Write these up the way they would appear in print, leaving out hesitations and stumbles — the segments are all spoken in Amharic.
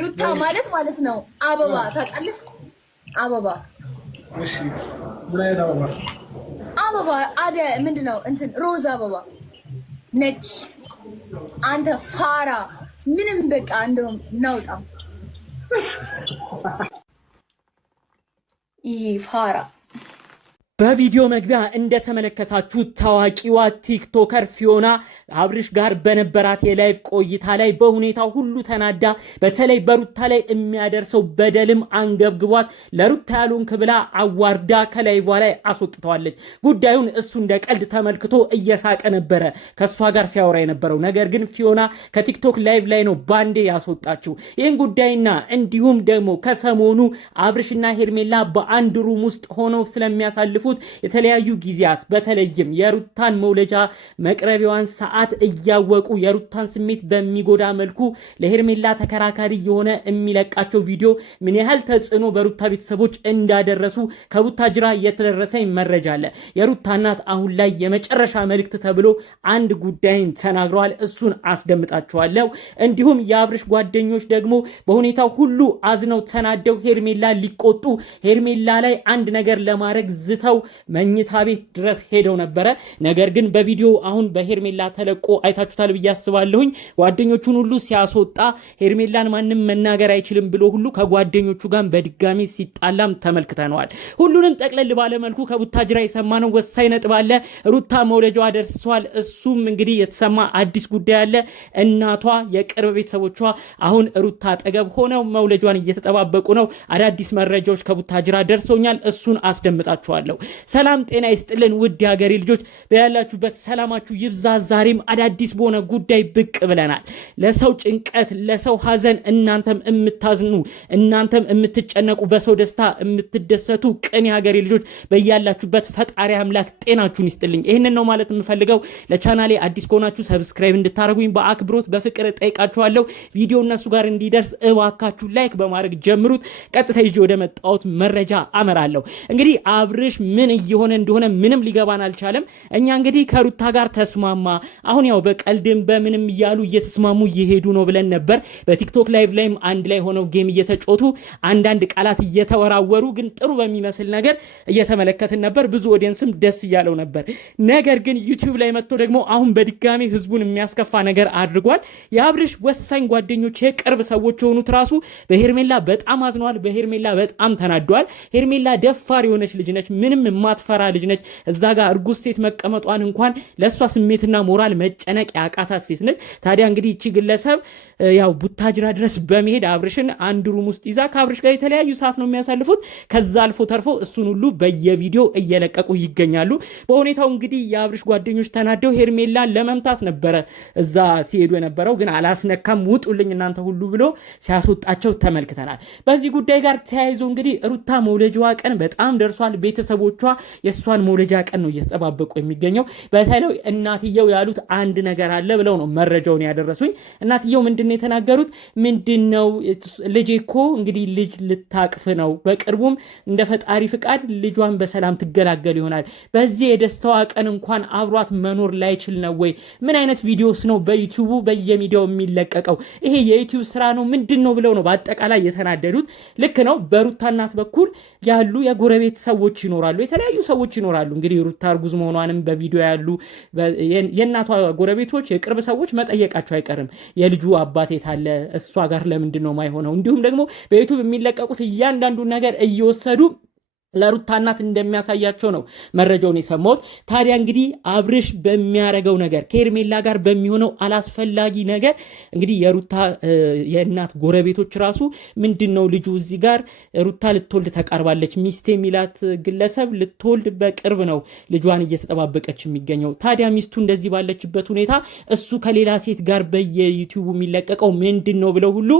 ሩታ ማለት ነው አበባ ታውቃለህ? አበባ እሺ፣ ምን አይነት አበባ? አበባ አደ ምንድነው እንትን ሮዝ አበባ ነጭ። አንተ ፋራ ምንም በቃ እንደውም ናውጣ ይሄ ፋራ በቪዲዮ መግቢያ እንደተመለከታችሁ ታዋቂዋ ቲክቶከር ፊዮና አብርሽ ጋር በነበራት የላይቭ ቆይታ ላይ በሁኔታው ሁሉ ተናዳ በተለይ በሩታ ላይ የሚያደርሰው በደልም አንገብግቧት ለሩታ ያሉን ክብላ አዋርዳ ከላይቭ ላይ አስወጥተዋለች። ጉዳዩን እሱ እንደ ቀልድ ተመልክቶ እየሳቀ ነበረ ከሷ ጋር ሲያወራ የነበረው። ነገር ግን ፊዮና ከቲክቶክ ላይቭ ላይ ነው ባንዴ ያስወጣችው። ይህን ጉዳይና እንዲሁም ደግሞ ከሰሞኑ አብርሽና ሄርሜላ በአንድ ሩም ውስጥ ሆነው ስለሚያሳልፉ የተለያዩ ጊዜያት በተለይም የሩታን መውለጃ መቅረቢያዋን ሰዓት እያወቁ የሩታን ስሜት በሚጎዳ መልኩ ለሄርሜላ ተከራካሪ የሆነ የሚለቃቸው ቪዲዮ ምን ያህል ተጽዕኖ በሩታ ቤተሰቦች እንዳደረሱ ከቡታጅራ የተደረሰኝ መረጃ አለ። የሩታ እናት አሁን ላይ የመጨረሻ መልእክት ተብሎ አንድ ጉዳይን ተናግረዋል። እሱን አስደምጣችኋለሁ። እንዲሁም የአብርሽ ጓደኞች ደግሞ በሁኔታው ሁሉ አዝነው ተናደው ሄርሜላ ሊቆጡ ሄርሜላ ላይ አንድ ነገር ለማድረግ ዝተው መኝታ ቤት ድረስ ሄደው ነበረ። ነገር ግን በቪዲዮ አሁን በሄርሜላ ተለቆ አይታችሁታል ብዬ አስባለሁኝ። ጓደኞቹን ሁሉ ሲያስወጣ ሄርሜላን ማንም መናገር አይችልም ብሎ ሁሉ ከጓደኞቹ ጋር በድጋሚ ሲጣላም ተመልክተነዋል። ሁሉንም ጠቅለል ባለ መልኩ ከቡታጅራ የሰማነው ወሳኝ ነጥብ አለ። ሩታ መውለጃዋ ደርሷል። እሱም እንግዲህ የተሰማ አዲስ ጉዳይ አለ። እናቷ የቅርብ ቤተሰቦቿ አሁን ሩታ አጠገብ ሆነው መውለጇን እየተጠባበቁ ነው። አዳዲስ መረጃዎች ከቡታጅራ ደርሰውኛል። እሱን አስደምጣችኋለሁ። ሰላም ጤና ይስጥልን ውድ ሀገሬ ልጆች፣ በያላችሁበት ሰላማችሁ ይብዛ። ዛሬም አዳዲስ በሆነ ጉዳይ ብቅ ብለናል። ለሰው ጭንቀት፣ ለሰው ሀዘን እናንተም የምታዝኑ እናንተም የምትጨነቁ በሰው ደስታ የምትደሰቱ ቅን የሀገሬ ልጆች በያላችሁበት ፈጣሪ አምላክ ጤናችሁን ይስጥልኝ። ይህንን ነው ማለት የምፈልገው። ለቻናሌ አዲስ ከሆናችሁ ሰብስክራይብ እንድታደርጉኝ በአክብሮት በፍቅር ጠይቃችኋለሁ። ቪዲዮ እነሱ ጋር እንዲደርስ እባካችሁ ላይክ በማድረግ ጀምሩት። ቀጥታ ይዤ ወደ መጣሁት መረጃ አመራለሁ። እንግዲህ አብርሽ ምን እየሆነ እንደሆነ ምንም ሊገባን አልቻለም። እኛ እንግዲህ ከሩታ ጋር ተስማማ፣ አሁን ያው በቀልድም በምንም እያሉ እየተስማሙ እየሄዱ ነው ብለን ነበር። በቲክቶክ ላይቭ ላይም አንድ ላይ ሆነው ጌም እየተጫወቱ አንዳንድ ቃላት እየተወራወሩ ግን ጥሩ በሚመስል ነገር እየተመለከትን ነበር። ብዙ ኦዲየንስም ደስ እያለው ነበር። ነገር ግን ዩቲዩብ ላይ መጥቶ ደግሞ አሁን በድጋሚ ህዝቡን የሚያስከፋ ነገር አድርጓል። የአብርሽ ወሳኝ ጓደኞች የቅርብ ሰዎች የሆኑት ራሱ በሄርሜላ በጣም አዝነዋል። በሄርሜላ በጣም ተናደዋል። ሄርሜላ ደፋር የሆነች ልጅ ነች። ምንም የማትፈራ ልጅ ነች። እዛ ጋር እርጉዝ ሴት መቀመጧን እንኳን ለሷ ስሜትና ሞራል መጨነቅ ያቃታት ሴት ነች። ታዲያ እንግዲህ እቺ ግለሰብ ያው ቡታጅራ ድረስ በመሄድ አብርሽን አንድ ሩም ውስጥ ይዛ ከአብርሽ ጋር የተለያዩ ሰዓት ነው የሚያሳልፉት። ከዛ አልፎ ተርፎ እሱን ሁሉ በየቪዲዮ እየለቀቁ ይገኛሉ። በሁኔታው እንግዲህ የአብርሽ ጓደኞች ተናደው ሄርሜላን ለመምታት ነበረ እዛ ሲሄዱ የነበረው፣ ግን አላስነካም ውጡልኝ እናንተ ሁሉ ብሎ ሲያስወጣቸው ተመልክተናል። በዚህ ጉዳይ ጋር ተያይዞ እንግዲህ ሩታ መውለጃዋ ቀን በጣም ደርሷል። ቤተሰቦቿ የሷን መውለጃ ቀን ነው እየተጠባበቁ የሚገኘው። በተለይ እናትየው ያሉት አንድ ነገር አለ ብለው ነው መረጃውን ያደረሱኝ። እናትየው ምንድነው የተናገሩት? ምንድነው ልጄ እኮ እንግዲህ ልጅ ልታቅፍ ነው፣ በቅርቡም እንደ ፈጣሪ ፍቃድ ልጇን በሰላም ትገላገል ይሆናል። በዚህ የደስታዋ ቀን እንኳን አብሯት መኖር ላይችል ነው ወይ? ምን አይነት ቪዲዮስ ነው በዩቲዩቡ በየሚዲያው የሚለቀቀው? ይሄ የዩቲዩብ ስራ ነው ምንድነው ብለው ነው በአጠቃላይ የተናደዱት። ልክ ነው። በሩታ እናት በኩል ያሉ የጎረቤት ሰዎች ይኖራሉ፣ የተለያዩ ሰዎች ይኖራሉ። እንግዲህ ሩታ እርጉዝ መሆኗንም በቪዲዮ ያሉ የእናቷ ጎረቤቶች የቅርብ ሰዎች መጠየቃቸው አይቀርም። የልጁ አባት የት አለ? እሷ ጋር ለምንድን ነው ማይሆነው? እንዲሁም ደግሞ በዩቲዩብ የሚለቀቁት እያንዳንዱ ነገር እየወሰዱ ለሩታ እናት እንደሚያሳያቸው ነው መረጃውን የሰማሁት። ታዲያ እንግዲህ አብርሽ በሚያረገው ነገር ከሄርሜላ ጋር በሚሆነው አላስፈላጊ ነገር እንግዲህ የሩታ የእናት ጎረቤቶች ራሱ ምንድነው ልጁ እዚህ ጋር ሩታ ልትወልድ ተቃርባለች፣ ሚስት የሚላት ግለሰብ ልትወልድ በቅርብ ነው ልጇን እየተጠባበቀች የሚገኘው። ታዲያ ሚስቱ እንደዚህ ባለችበት ሁኔታ እሱ ከሌላ ሴት ጋር በየዩቲዩቡ የሚለቀቀው ምንድነው ብለው ሁሉ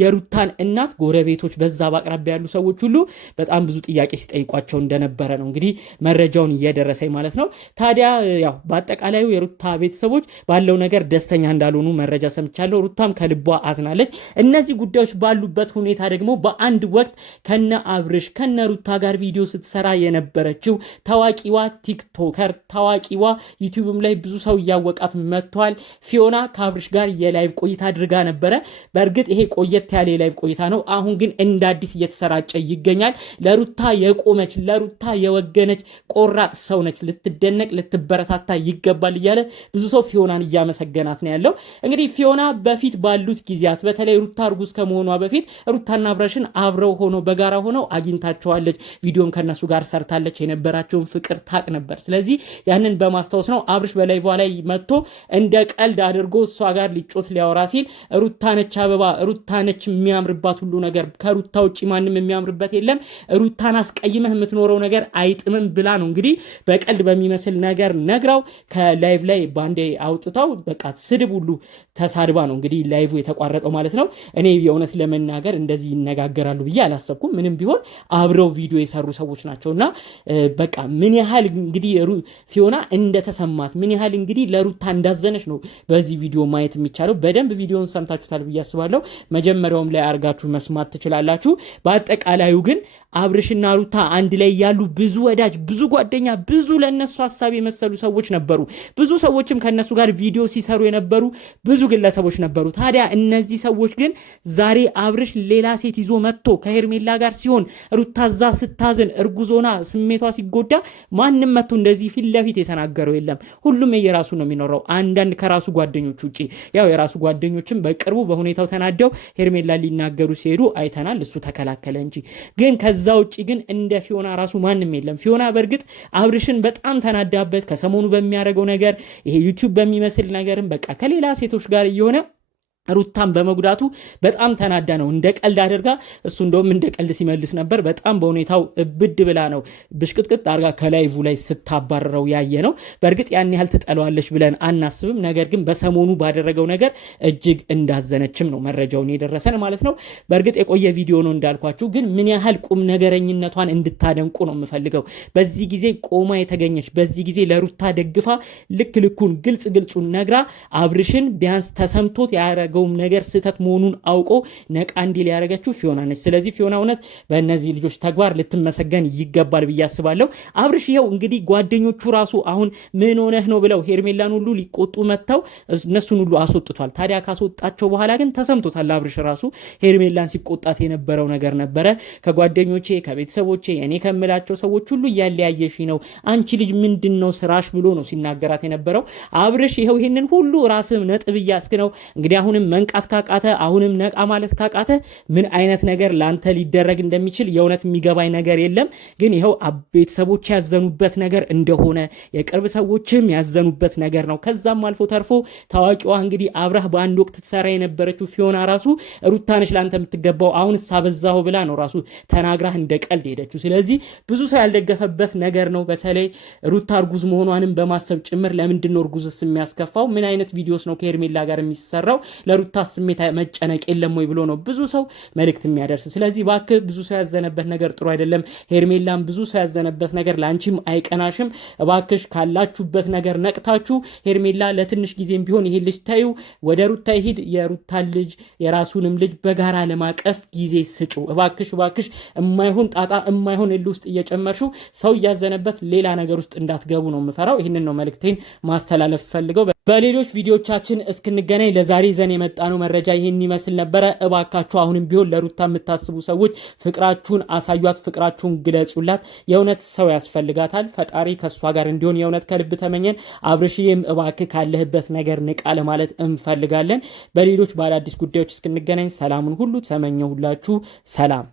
የሩታን እናት ጎረቤቶች በዛ በአቅራቢያ ያሉ ሰዎች ሁሉ በጣም ብዙ ጥያቄ ሲጠይቁ ሲጠይቋቸው እንደነበረ ነው እንግዲህ መረጃውን እየደረሰኝ ማለት ነው። ታዲያ ያው በአጠቃላዩ የሩታ ቤተሰቦች ባለው ነገር ደስተኛ እንዳልሆኑ መረጃ ሰምቻለሁ። ሩታም ከልቧ አዝናለች። እነዚህ ጉዳዮች ባሉበት ሁኔታ ደግሞ በአንድ ወቅት ከነ አብርሽ ከነ ሩታ ጋር ቪዲዮ ስትሰራ የነበረችው ታዋቂዋ ቲክቶከር ታዋቂዋ ዩቲዩብም ላይ ብዙ ሰው እያወቃት መጥቷል። ፊዮና ከአብርሽ ጋር የላይቭ ቆይታ አድርጋ ነበረ። በእርግጥ ይሄ ቆየት ያለ የላይቭ ቆይታ ነው። አሁን ግን እንደ አዲስ እየተሰራጨ ይገኛል። ለሩታ የቆመች ለሩታ የወገነች ቆራጥ ሰው ነች። ልትደነቅ ልትበረታታ ይገባል እያለ ብዙ ሰው ፊዮናን እያመሰገናት ነው ያለው። እንግዲህ ፊዮና በፊት ባሉት ጊዜያት በተለይ ሩታ እርጉዝ ከመሆኗ በፊት ሩታና አብርሽን አብረው ሆኖ በጋራ ሆነው አግኝታቸዋለች። ቪዲዮም ከነሱ ጋር ሰርታለች። የነበራቸውን ፍቅር ታቅ ነበር። ስለዚህ ያንን በማስታወስ ነው አብርሽ በላይቫ ላይ መጥቶ እንደ ቀልድ አድርጎ እሷ ጋር ሊጮት ሊያወራ ሲል ሩታ ነች አበባ፣ ሩታ ነች የሚያምርባት ሁሉ ነገር፣ ከሩታ ውጪ ማንም የሚያምርበት የለም፣ ሩታን አስቀይመህ የምትኖረው ነገር አይጥምም ብላ ነው እንግዲህ በቀልድ በሚመስል ነገር ነግራው ከላይቭ ላይ ባንዴ አውጥታው በቃ ስድብ ሁሉ ተሳድባ ነው እንግዲህ ላይቭ የተቋረጠው ማለት ነው። እኔ የእውነት ለመናገር እንደዚህ ይነጋገራሉ ብዬ አላሰብኩም። ምንም ቢሆን አብረው ቪዲዮ የሰሩ ሰዎች ናቸውና በቃ ምን ያህል እንግዲህ ፊዮና እንደተሰማት ምን ያህል እንግዲህ ለሩታ እንዳዘነች ነው በዚህ ቪዲዮ ማየት የሚቻለው። በደንብ ቪዲዮን ሰምታችሁታል ብዬ አስባለሁ። መጀመሪያውም ላይ አርጋችሁ መስማት ትችላላችሁ። በአጠቃላዩ ግን አብርሽና ሩታ አንድ ላይ ያሉ ብዙ ወዳጅ ብዙ ጓደኛ ብዙ ለነሱ ሐሳብ የመሰሉ ሰዎች ነበሩ። ብዙ ሰዎችም ከነሱ ጋር ቪዲዮ ሲሰሩ የነበሩ ብዙ ግለሰቦች ነበሩ። ታዲያ እነዚህ ሰዎች ግን ዛሬ አብርሽ ሌላ ሴት ይዞ መጥቶ ከሄርሜላ ጋር ሲሆን ሩታ እዛ ስታዝን እርጉዞና ስሜቷ ሲጎዳ ማንም መጥቶ እንደዚህ ፊት ለፊት የተናገረው የለም። ሁሉም የራሱ ነው የሚኖረው። አንዳንድ ከራሱ ጓደኞች ውጪ ያው የራሱ ጓደኞችም በቅርቡ በሁኔታው ተናደው ሄርሜላ ሊናገሩ ሲሄዱ አይተናል። እሱ ተከላከለ እንጂ ግን ከዛ ውጪ ግን እንደ ፊዮና ራሱ ማንም የለም። ፊዮና በእርግጥ አብርሽን በጣም ተናዳበት ከሰሞኑ በሚያደርገው ነገር ይሄ ዩቲዩብ በሚመስል ነገርም በቃ ከሌላ ሴቶች ጋር እየሆነ ሩታን በመጉዳቱ በጣም ተናዳ ነው እንደ ቀልድ አድርጋ እሱ እንደውም እንደ ቀልድ ሲመልስ ነበር። በጣም በሁኔታው ብድ ብላ ነው ብሽቅጥቅጥ አድርጋ ከላይቭ ላይ ስታባረረው ያየ ነው። በእርግጥ ያን ያህል ትጠለዋለች ብለን አናስብም። ነገር ግን በሰሞኑ ባደረገው ነገር እጅግ እንዳዘነችም ነው መረጃውን የደረሰን ማለት ነው። በእርግጥ የቆየ ቪዲዮ ነው እንዳልኳችሁ፣ ግን ምን ያህል ቁም ነገረኝነቷን እንድታደንቁ ነው የምፈልገው። በዚህ ጊዜ ቆማ የተገኘች በዚህ ጊዜ ለሩታ ደግፋ ልክ ልኩን ግልጹን ነግራ አብርሽን ቢያንስ ተሰምቶት ያረገውም ነገር ስህተት መሆኑን አውቆ ነቃ እንዲል ያደረገችው ፊዮና ነች። ስለዚህ ፊዮና እውነት በእነዚህ ልጆች ተግባር ልትመሰገን ይገባል ብዬ አስባለሁ። አብርሽ ይኸው እንግዲህ ጓደኞቹ ራሱ አሁን ምን ሆነህ ነው ብለው ሄርሜላን ሁሉ ሊቆጡ መጥተው እነሱን ሁሉ አስወጥቷል። ታዲያ ካስወጣቸው በኋላ ግን ተሰምቶታል። አብርሽ ራሱ ሄርሜላን ሲቆጣት የነበረው ነገር ነበረ። ከጓደኞቼ ከቤተሰቦቼ እኔ ከምላቸው ሰዎች ሁሉ እያለያየሽ ነው፣ አንቺ ልጅ ምንድን ነው ስራሽ ብሎ ነው ሲናገራት የነበረው። አብርሽ ይኸው ይህንን ሁሉ ራስም ነጥብ እያስክ ነው እንግዲህ አሁንም መንቃት ካቃተ አሁንም ነቃ ማለት ካቃተ ምን አይነት ነገር ላንተ ሊደረግ እንደሚችል የእውነት የሚገባኝ ነገር የለም። ግን ይኸው ቤተሰቦች ያዘኑበት ነገር እንደሆነ የቅርብ ሰዎችም ያዘኑበት ነገር ነው። ከዛም አልፎ ተርፎ ታዋቂዋ እንግዲህ አብራህ በአንድ ወቅት ትሰራ የነበረችው ፊዮና ራሱ ሩታንሽ ላንተ የምትገባው አሁን ሳበዛሁ ብላ ነው ራሱ ተናግራህ እንደ ቀልድ ሄደችው። ስለዚህ ብዙ ሰው ያልደገፈበት ነገር ነው። በተለይ ሩታ እርጉዝ መሆኗንም በማሰብ ጭምር ለምንድን ነው እርጉዝስ የሚያስከፋው? ምን አይነት ቪዲዮስ ነው ከሄርሜላ ጋር የሚሰራው? ለሩታ ስሜት መጨነቅ የለም ወይ ብሎ ነው ብዙ ሰው መልእክት የሚያደርስ። ስለዚህ እባክህ ብዙ ሰው ያዘነበት ነገር ጥሩ አይደለም። ሄርሜላም ብዙ ሰው ያዘነበት ነገር ላንቺም አይቀናሽም። እባክሽ ካላችሁበት ነገር ነቅታችሁ ሄርሜላ ለትንሽ ጊዜም ቢሆን ይሄ ልጅ ታዩ ወደ ሩታ ይሄድ፣ የሩታን ልጅ የራሱንም ልጅ በጋራ ለማቀፍ ጊዜ ስጩ። እባክሽ የማይሆን ጣጣ የማይሆን እል ውስጥ እየጨመርሽው ሰው እያዘነበት ሌላ ነገር ውስጥ እንዳትገቡ ነው የምፈራው። ይህንን ነው መልእክቴን ማስተላለፍ ፈልገው። በሌሎች ቪዲዮቻችን እስክንገናኝ ለዛሬ ዘን የመጣነው መረጃ ይህን ይመስል ነበረ። እባካችሁ አሁንም ቢሆን ለሩታ የምታስቡ ሰዎች ፍቅራችሁን አሳዩት፣ ፍቅራችሁን ግለጹላት። የእውነት ሰው ያስፈልጋታል። ፈጣሪ ከእሷ ጋር እንዲሆን የእውነት ከልብ ተመኘን። አብርሽዬም እባክህ ካለህበት ነገር ንቃ ለማለት እንፈልጋለን። በሌሎች በአዳዲስ ጉዳዮች እስክንገናኝ ሰላሙን ሁሉ ተመኘሁላችሁ። ሰላም።